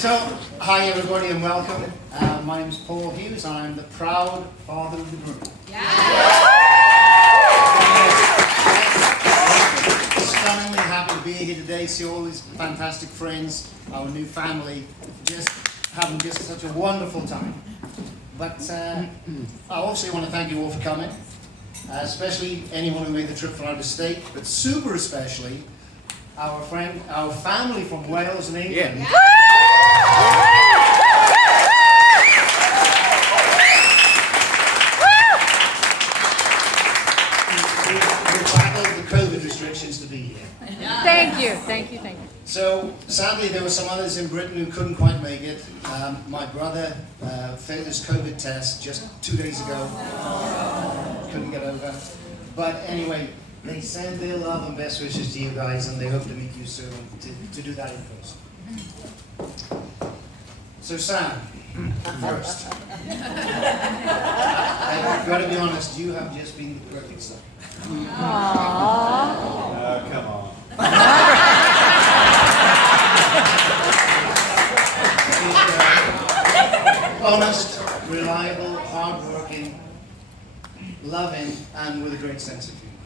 So, hi everybody and welcome. My name is Paul Hughes. I'm the proud father of the group. Stunningly happy to be here today, see all these fantastic friends, our new family, just having just such a wonderful time. But I also want to thank you all for coming, especially anyone who made the trip from out of state, but super especially our family from Wales and England. Yeah. We battled the COVID restrictions to be here. Thank you. So, sadly, there were some others in Britain who couldn't quite make it. My brother failed his COVID test just 2 days ago. Couldn't get over. But anyway, they send their love and best wishes to you guys, and they hope to meet you soon to do that in person. So, Sam, first. I've got to be honest, you have just been the perfect son. Oh, come on. Honest, reliable, hard-working, loving, and with a great sense of humor.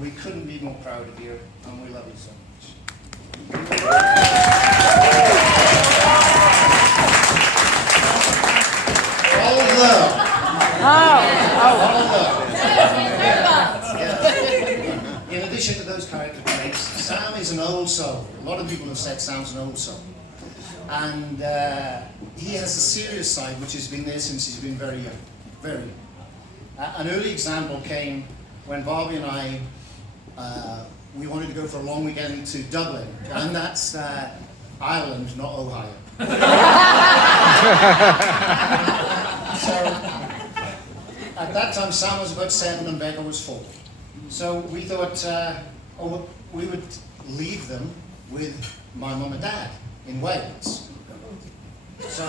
We couldn't be more proud of you, and we love you so much. In addition to those character traits, Sam is an old soul. A lot of people have said Sam's an old soul. And he has a serious side which has been there since he's been very young. Very young. An early example came when Barbie and I, we wanted to go for a long weekend to Dublin. And that's Ireland, not Ohio. So, at that time, Sam was about 7 and Becca was 4. So we thought we would leave them with my mum and dad in Wales. So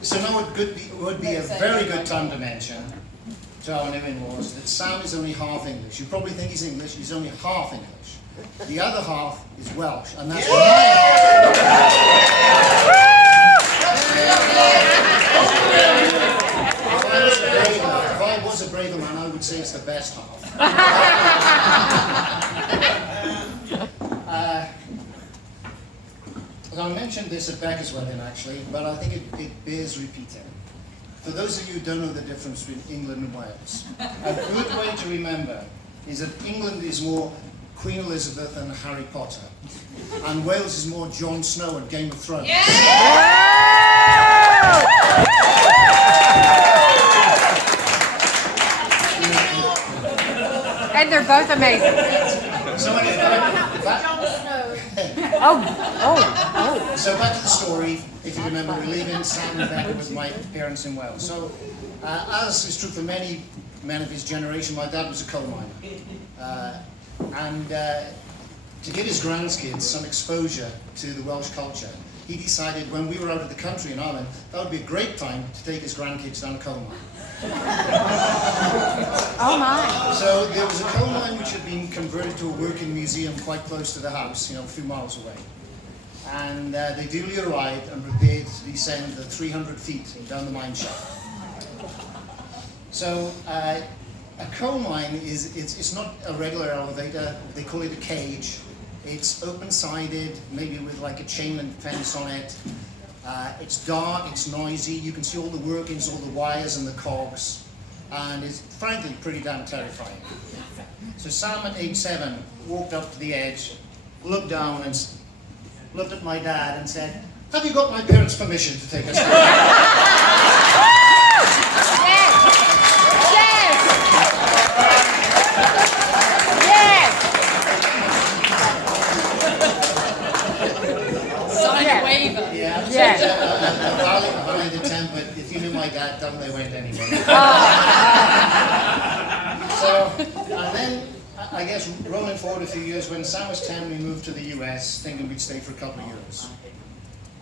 so now it would be a very good time to mention to our new in-laws that Sam is only half English. You probably think he's English, he's only half English. The other half is Welsh, and that's If I was a braver man, I would say it's the best half. I mentioned this at Becca's wedding actually, but I think it bears repeating. For those of you who don't know the difference between England and Wales, a good way to remember is that England is more Queen Elizabeth and Harry Potter, and Wales is more Jon Snow and Game of Thrones. And they're both amazing. So back to the story. If you remember, we're leaving Sam and Becca with my parents in Wales. So, as is true for many men of his generation, my dad was a coal miner. And to give his grandkids some exposure to the Welsh culture, he decided when we were out of the country in Ireland, that would be a great time to take his grandkids down a coal mine. Oh my. So there was a coal mine which had been converted to a working museum quite close to the house, a few miles away. And they duly arrived and prepared to descend the 300 feet down the mine shaft. So a coal mine it's not a regular elevator, they call it a cage. It's open-sided, maybe with like a chain link fence on it. It's dark, it's noisy, you can see all the workings, all the wires and the cogs, and it's frankly pretty damn terrifying. So Sam at age 7 walked up to the edge, looked down and looked at my dad and said, "Have you got my parents' permission to take us down?" A valid attempt, but if you knew my dad, down they went anyway. So, and then, I guess, rolling forward a few years, when Sam was 10, we moved to the US, thinking we'd stay for a couple of years.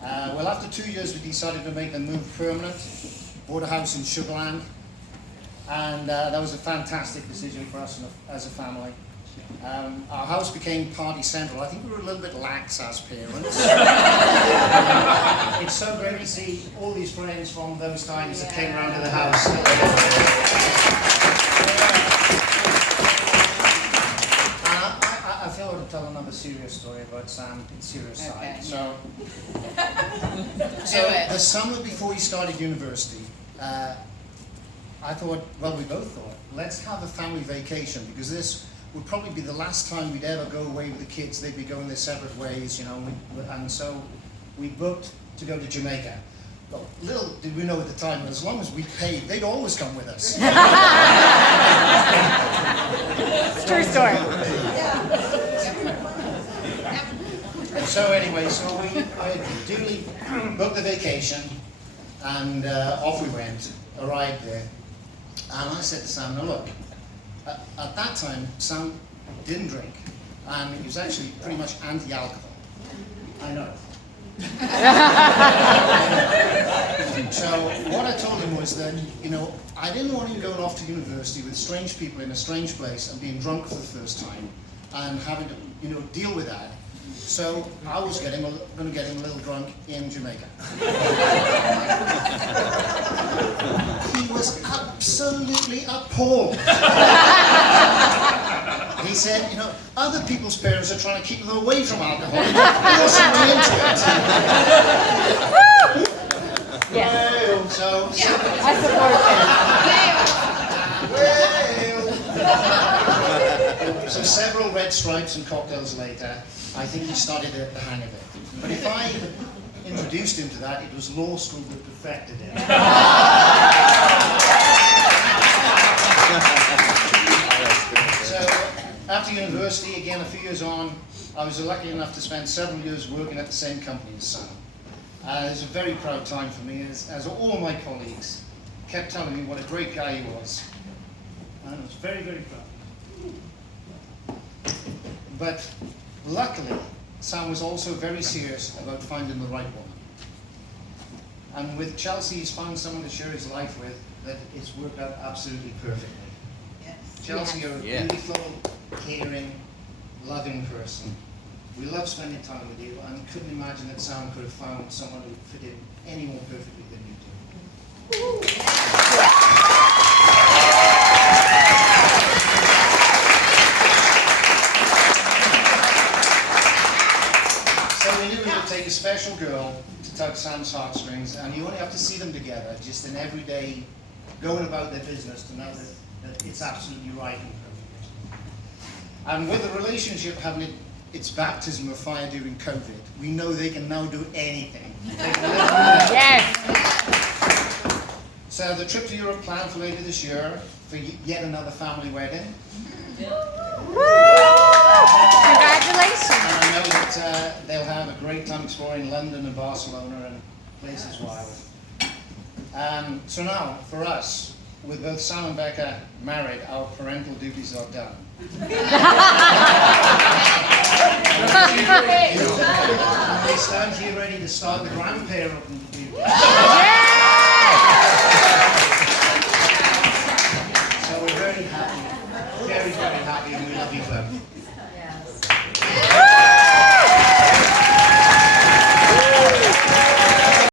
Well, after 2 years, we decided to make the move permanent, bought a house in Sugarland, And that was a fantastic decision for us as a family. Our house became party central. I think we were a little bit lax as parents. It's so great to see all these friends from those times that came around to the house. I feel like to tell another serious story about Sam, it's serious side. So the summer before he started university, I thought, well, we both thought, let's have a family vacation, because this would probably be the last time we'd ever go away with the kids. They'd be going their separate ways, you know, and so we booked to go to Jamaica. Well, little did we know at the time that as long as we paid, they'd always come with us. It's a true story. So anyway, I duly booked the vacation, and off we went, arrived there. And I said to Sam, now look, at that time, Sam didn't drink, and he was actually pretty much anti-alcohol. I know. So what I told him was that, you know, I didn't want him going off to university with strange people in a strange place and being drunk for the first time and having to, you know, deal with that. So I was going to get him a little drunk in Jamaica. He was absolutely appalled. He said, you know, other people's parents are trying to keep them away from alcohol. Force them into it. Yes. Well, so I support So several red stripes and cocktails later, I think he started to get the hang of it. But if I introduced him to that, it was law school that perfected him. So after university, again a few years on, I was lucky enough to spend several years working at the same company as Sam. It was a very proud time for me, as all my colleagues kept telling me what a great guy he was. And I was very, very proud. But luckily, Sam was also very serious about finding the right woman. And with Chelsea, he's found someone to share his life with that it's worked out absolutely perfectly. Yes. Chelsea, you're a beautiful, caring, loving person. We love spending time with you, and couldn't imagine that Sam could have found someone who fit in any more perfectly than you do. So we knew we would take a special girl to tug Sam's heartstrings, and you only have to see them together, just in everyday going about their business, to know that it's absolutely right and perfect. And with the relationship having its baptism of fire during COVID, we know they can now do anything. Yes. So the trip to Europe planned for later this year for yet another family wedding. Congratulations. And I know that they'll have a great time exploring London and Barcelona and places wild. So now, for us, with both Sam and Becca married, our parental duties are done. They stand here ready to start the grandparent duties.